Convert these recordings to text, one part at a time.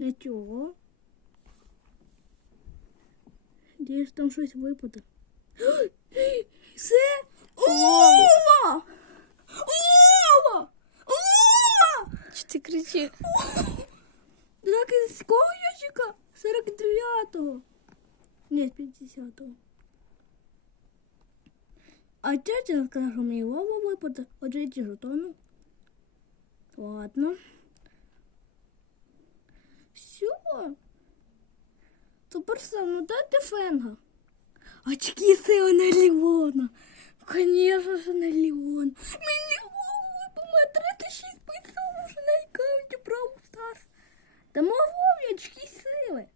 Нічого. Де ж там щось випаде? Все? Ова! Ова! Ова! Чи ти кричиш? Так із кого ящика? 49-го. Ні, 50-го. А тетя сказала, що мені Вова випаде. Отже, ті жетони. Ладно. Все. Тепер ну дайте фенга. Очки сили на Леона. Конечно же на Леон. Мені у 36 писав уже на аккаунті Brawl Stars. Та мовові очки сили.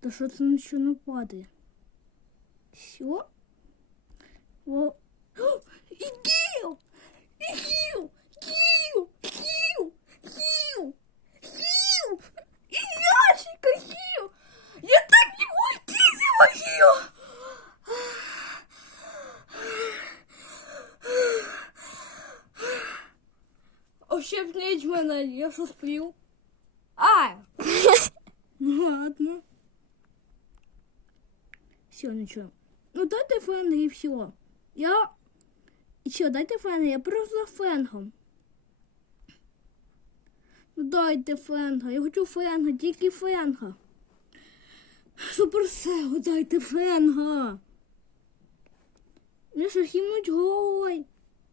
Та що це нічого не падає? Все? О... О, І Гіл! І Гіл! Гіл! Гіл! Гіл! Гіл! І ящика Гіл! Я так його кізила Гіл! Ощепніть мене, я що сплю? А! Ну ладно. Все, нічого. Ну дайте фенги і все. Я. Що, дайте фенги, я просто фенгом. Ну дайте фенга, я хочу фенга, тільки фенга. Суперсего, дайте фенга. Мне что, химнуть головой?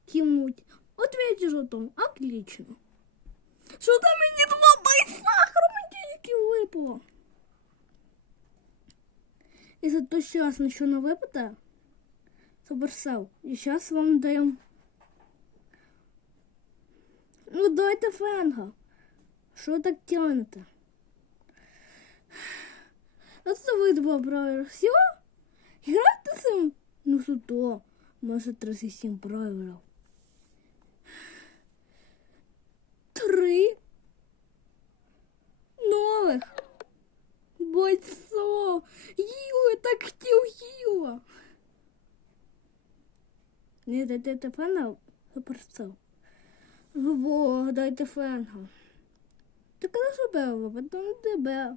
Химнуть. Ответьте же там. Отлично. Что там мені два бойца хроматики випало? Если то сейчас ничего не выпадет, Суперсел, и сейчас вам даємо. Ну дайте фенга. Що так тянете? А це ви два бравера. Все? Грайте цим? Ну сюди. Може 37 браверів. Три нових бойцов. Ю, я так хотів Юа Не дайте фена суперсел. Во, дайте фенга. Ти коли себе потом тебе.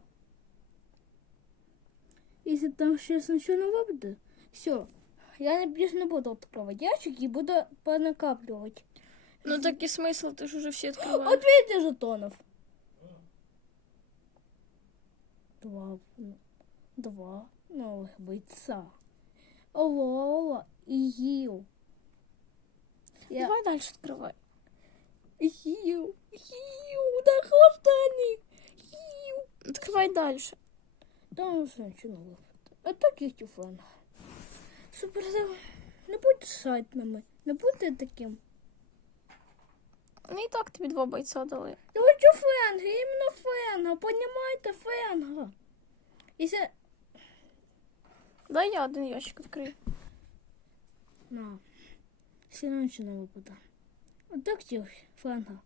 Если там сейчас ничего не выпадет, все. Я більше не буду открывать ящик и буду понакапливать. Ну так і смисл, ти ж уже всі відкриваєш. Вот видите жетонов. Два, два новых бойца. Лола и Гил. Я... Давай далі відкривай. Гил, Гил, да хвоста они. Гил. Відкривай далі. Там уже ничего не. А так есть фан. Супер, не будь шатними, не будьте таким. Ну і так тобі два бойця дали. Я хочу фенга, іменно фенга, понімаєте фенга. Якщо... Дай я один ящик відкрию. На. Все одно нічого не випаде. Отак тих фенга.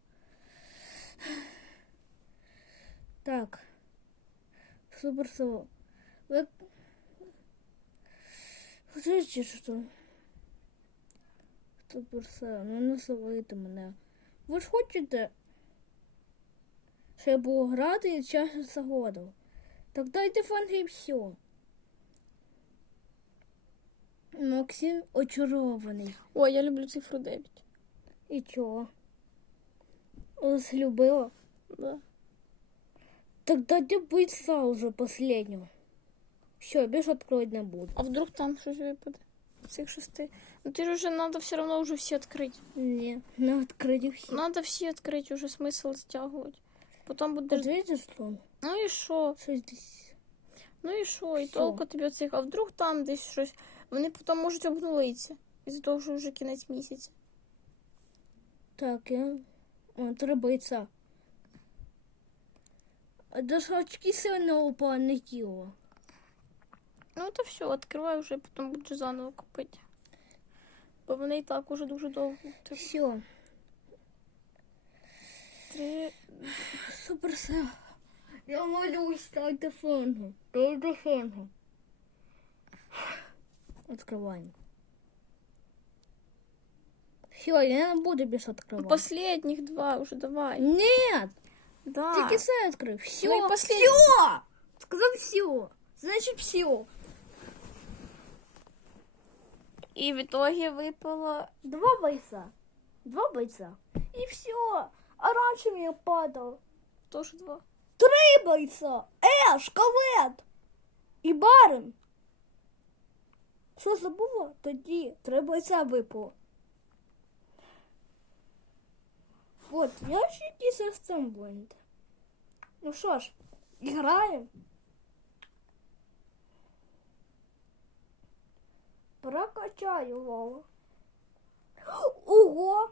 Так. Супер село. Ви... Хочете, що? Супер село, не насилуйте мене. Ви ж хочете, щоб я було грати і час загодив. Так дайте фанги і все. Максим очарований. Ой, я люблю цифру 9. І чого? Розлюбила? Да. Так дайте бойца уже последнего. Все, більше откроить не буду. А вдруг там щось випаде? Цих шести. Ну ти ж вже треба все одно вже всі відкрити. Не, на открыть все. Надо всі відкрити, уже смисл стягувати. Потім будеш. Подвидишь, что он? Ну і що? Шесть. Ну і що? І толку тобі цих, а вдруг там десь щось. Вони потім можуть обнулитися. Із-за того, що вже кінець місяця. Так, я... О, три бойца. А даже очки сильно упали на тіло. Ну то все, відкривай вже, потім будеш заново купити. Бо вони і так уже дуже довго. Ти- Все. Три. Суперсел. Я молюсь, дайте фонгу. Дайте фонгу. Открываем. Все, я не буду більше відкривати. Последніх два уже давай. Нет! Да. Тільки це відкрив. Все, Ну і послід- все! Сказав все. Значить все. І в итоге випало. Два бойца. Два бойца. И все. А раньше мне падал. Тоже два. Три бойца. Э, шкалет. І барин. Що забула? Тоді три це випало. От, ящики систем блинд. Ну що ж, граємо. Прокачаю Вова. Ого!